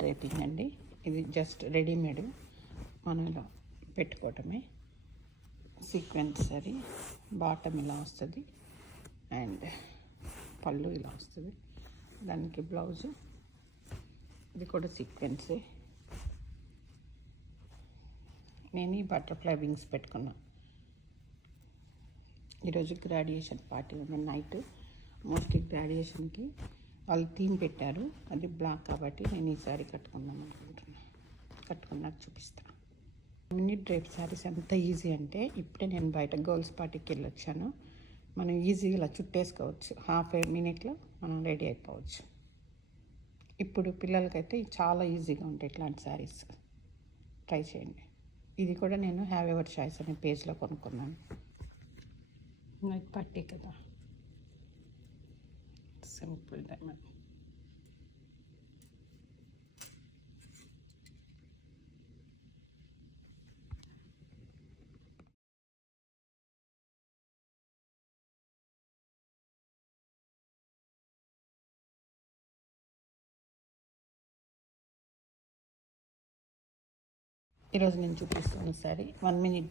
డ్రైపింగ్ అండి. ఇది just readymade, మనం ఇలా పెట్టుకోవటమే. సీక్వెన్స్ అది బాటమ్ ఇలా వస్తుంది అండ్ పళ్ళు ఇలా వస్తుంది. దానికి బ్లౌజు ఇది కూడా సీక్వెన్సే. నేను ఈ బటర్ఫ్లై వింగ్స్ పెట్టుకున్నా. ఈరోజు గ్రాడ్యుయేషన్ పార్టీ ఉంది నైట్. మోస్ట్లీ గ్రాడ్యుయేషన్కి వాళ్ళు థీమ్ పెట్టారు, అది బ్లాక్ కాబట్టి నేను ఈ శారీ కట్టుకుందాం అనుకుంటున్నాను. కట్టుకున్నాక చూపిస్తాను. మినీ డ్రేప్ శారీస్ ఎంత ఈజీ అంటే, ఇప్పుడే నేను బయట గర్ల్స్ పార్టీకి వెళ్ళొచ్చాను. మనం ఈజీగా ఇలా చుట్టేసుకోవచ్చు. హాఫ్ ఏ మినిట్లో మనం రెడీ అయిపోవచ్చు. ఇప్పుడు పిల్లలకైతే చాలా ఈజీగా ఉంటాయి ఇట్లాంటి శారీస్. ట్రై చేయండి. ఇది కూడా నేను హ్యావ్ ఎవర్ చాయిస్ అనే పేజ్లో కొనుక్కున్నాను. నైట్ పార్టీ కదా, సింపుల్ డైమండ్. ఈరోజు నేను చూపిస్తున్న శారీ 1 minute